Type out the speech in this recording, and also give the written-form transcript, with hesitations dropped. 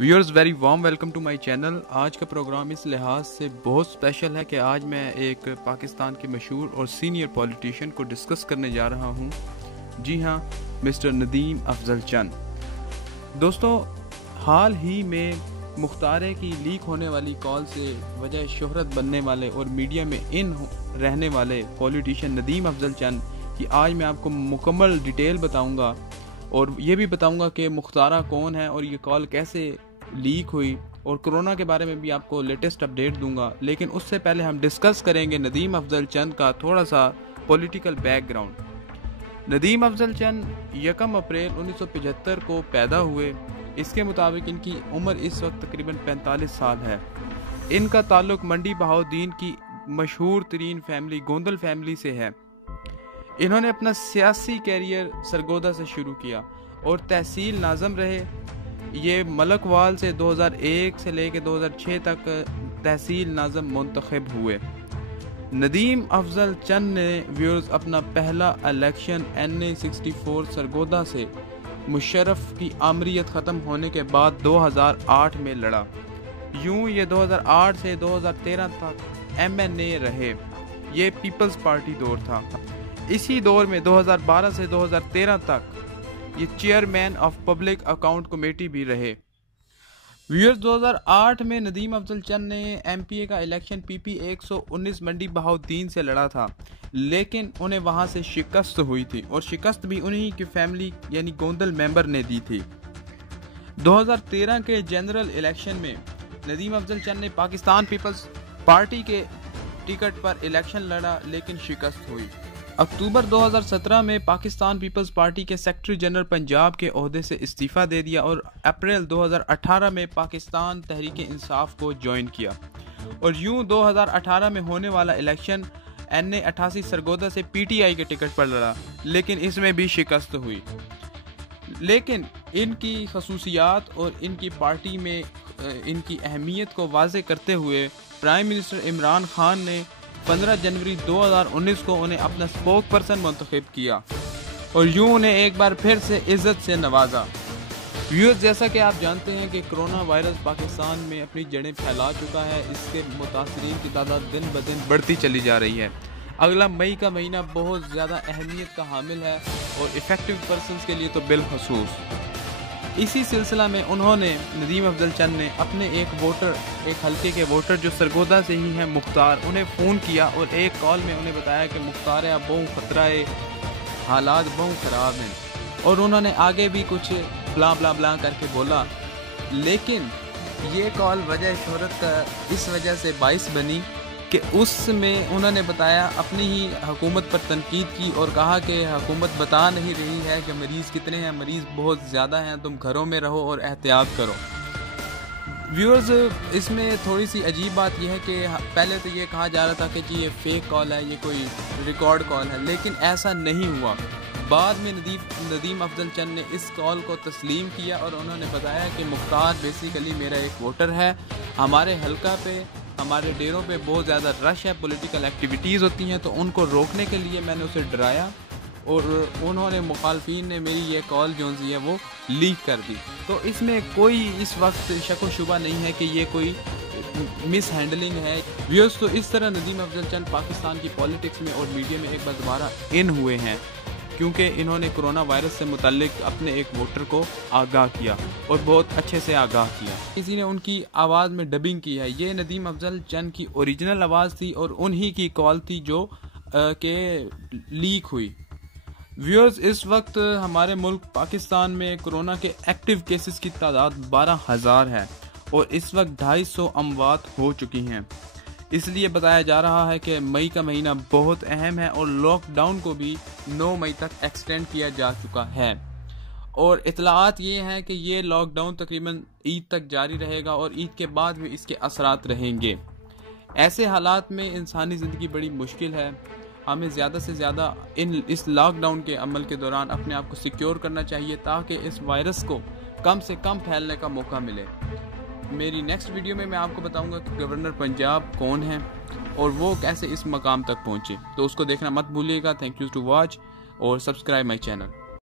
Viewers very warm welcome to my channel. आज का programme इस लिहाज से बहुत स्पेशल है कि आज मैं एक पाकिस्तान के मशहूर और सीनियर पॉलिटिशियन को डिस्कस करने जा रहा हूं। जी हां, मिस्टर नदीम अफजल चंद। दोस्तों, हाल ही में मुख्तारे की लीक होने वाली कॉल से वजह शोहरत बनने वाले और मीडिया में इन रहने वाले पॉलिटिशियन नदीम अफजल चंद की आज मैं आपको मुकम्मल डिटेल बताऊंगा और ये भी बताऊंगा कि मुख्तारा कौन है और ये कॉल कैसे लीक हुई, और कोरोना के बारे में भी आपको लेटेस्ट अपडेट दूंगा। लेकिन उससे पहले हम डिस्कस करेंगे नदीम अफजल चंद का थोड़ा सा पॉलिटिकल बैकग्राउंड। नदीम अफजल चंद 1 अप्रैल 1975 को पैदा हुए। इसके मुताबिक इनकी उम्र इस वक्त तकरीबन 45 साल है। इनका ताल्लुक मंडी बहाउद्दीन की मशहूर तरीन फैमिली गोंदल फैमिली से है। इन्होंने अपना सियासी कैरियर सरगोदा से शुरू किया और तहसील नाज़म रहे। ये मलकवाल से 2001 से लेकर 2006 तक तहसील नाज़म मुंतखब हुए। नदीम अफजल चंद ने व्यूअर्स अपना पहला इलेक्शन NA 64 सरगोदा से मुशर्रफ की आमरीत ख़त्म होने के बाद 2008 में लड़ा। यूं ये 2008 से 2013 तक MNA रहे। ये पीपल्स पार्टी दौर था। इसी दौर में 2012 से 2013 तक ये chairman of public account committee भी रहे। व्यूअर्स, 2008 में नदीम अफजल चंद ने MPA का इलेक्शन PP 119 मंडी बहाउद्दीन से लड़ा था, लेकिन उन्हें वहां से शिकस्त हुई थी और शिकस्त भी उन्हीं की फैमिली यानी गोंदल मेंबर ने दी थी। 2013 के जनरल इलेक्शन में नदीम अफजल चंद ने पाकिस्तान पीपल्स पार्टी के टिकट पर इलेक्शन लड़ा, लेकिन शिकस्त हुई। अक्टूबर 2017 में पाकिस्तान पीपल्स पार्टी के सेक्रेटरी जनरल पंजाब के ओहदे से इस्तीफा दे दिया और अप्रैल 2018 में पाकिस्तान तहरीक इंसाफ को ज्वाइन किया। और यूं 2018 में होने वाला इलेक्शन NA 88 सरगोदा से PTI के टिकट पर लड़ा, लेकिन इसमें भी शिकस्त हुई। लेकिन इनकी खसूसियात और इनकी पार्टी में इनकी अहमियत को वाज़े करते हुए प्राइम मिनिस्टर इमरान खान ने 15 जनवरी 2019 को उन्हें अपना स्पोक पर्सन मुंतखब किया और यूं उन्हें एक बार फिर से इज्जत से नवाजा। व्यूअर्स, जैसा कि आप जानते हैं कि कोरोना वायरस पाकिस्तान में अपनी जड़ें फैला चुका है। इसके मुतासरीन की तादाद दिन ब दिन बढ़ती चली जा रही है। अगला मई का महीना बहुत ज़्यादा अहमियत का हामिल है और इफ़ेक्टिव पर्सनस के लिए तो बिलखसूस। इसी सिलसिला में उन्होंने नदीम अफजल चंद ने अपने एक हल्के के वोटर जो सरगोदा से ही हैं मुख्तार, उन्हें फ़ोन किया और एक कॉल में उन्हें बताया कि मुख्तार अब बहुत ख़तरा है, हालात बहुत ख़राब हैं, और उन्होंने आगे भी कुछ ब्ला ब्ला ब्ला करके बोला। लेकिन ये कॉल वजह शोहरत का इस वजह से बाइस बनी कि उसमें उन्होंने बताया अपनी ही हुकूमत पर तनकीद की और कहा कि हुकूमत बता नहीं रही है कि मरीज़ कितने हैं, मरीज़ बहुत ज़्यादा हैं, तुम घरों में रहो और एहतियात करो। व्यूअर्स, इसमें थोड़ी सी अजीब बात यह है कि पहले तो ये कहा जा रहा था कि जी ये फेक कॉल है, ये कोई रिकॉर्ड कॉल है, लेकिन ऐसा नहीं हुआ। बाद में नदीम अफजल चंद ने इस कॉल को तस्लीम किया और उन्होंने बताया कि मुख्तार बेसिकली मेरा एक वोटर है। हमारे हल्का पे, हमारे डेरों पे बहुत ज़्यादा रश है, पॉलिटिकल एक्टिविटीज़ होती हैं, तो उनको रोकने के लिए मैंने उसे डराया और उन्होंने मुखालफिन ने मेरी ये कॉल जो है वो लीक कर दी। तो इसमें कोई इस वक्त शक व शुबा नहीं है कि ये कोई मिस हैंडलिंग है। व्यूअर्स, तो इस तरह नदीम अफजल चंद पाकिस्तान की पॉलिटिक्स में और मीडिया में एक बार दोबारा इन हुए हैं, क्योंकि इन्होंने कोरोना वायरस से मुतल्लिक अपने एक वोटर को आगाह किया और बहुत अच्छे से आगाह किया। किसी ने उनकी आवाज़ में डबिंग की है। ये नदीम अफजल चंद की ओरिजिनल आवाज़ थी और उन्हीं की कॉल थी जो के लीक हुई। व्यूअर्स, इस वक्त हमारे मुल्क पाकिस्तान में कोरोना के एक्टिव केसेस की तादाद 12,000 है और इस वक्त 250 अमवात हो चुकी हैं। इसलिए बताया जा रहा है कि मई का महीना बहुत अहम है और लॉकडाउन को भी 9 मई तक एक्सटेंड किया जा चुका है। और इतलात ये हैं कि ये लॉकडाउन तकरीबन ईद तक जारी रहेगा और ईद के बाद भी इसके असरात रहेंगे। ऐसे हालात में इंसानी ज़िंदगी बड़ी मुश्किल है। हमें ज़्यादा से ज़्यादा इस लॉकडाउन के अमल के दौरान अपने आप को सिक्योर करना चाहिए ताकि इस वायरस को कम से कम फैलने का मौका मिले। मेरी नेक्स्ट वीडियो में मैं आपको बताऊंगा कि गवर्नर पंजाब कौन है और वो कैसे इस मकाम तक पहुंचे, तो उसको देखना मत भूलिएगा। थैंक यू टू वॉच और सब्सक्राइब माय चैनल।